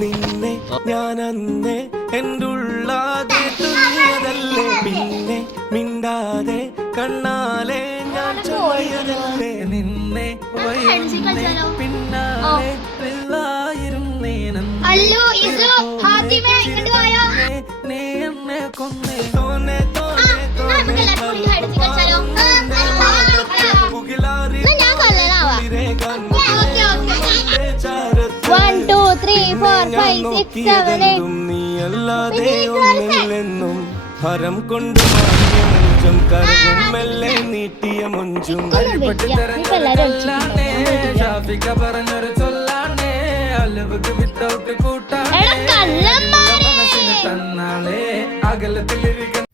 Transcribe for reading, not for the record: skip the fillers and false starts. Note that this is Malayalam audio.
നിന്നെ ഞാൻ അന്നേ എൻ്റെ ഉള്ളാതെ തുന്നിയതല്ലേ, പിന്നെ മിണ്ടാതെ കണ്ണാലെ ഞാൻ ചൊല്ലിയതല്ലേ, നിന്നെ പിന്നാലെ നീ എന്നെ കൊന്നേ തോന്നെ നീയല്ലാതെ ഒന്നില്ലെന്നും ഹരം കൊണ്ട് മഞ്ചും കരവും മെല്ലെ നീട്ടിയ മൊഞ്ചും പറഞ്ഞൊരു ചൊല്ലാണേ അലവുക്ക് വിത്തൗട്ട് കൂട്ടാണേ തന്നാളെ അകലത്തിലിരിക്കുന്ന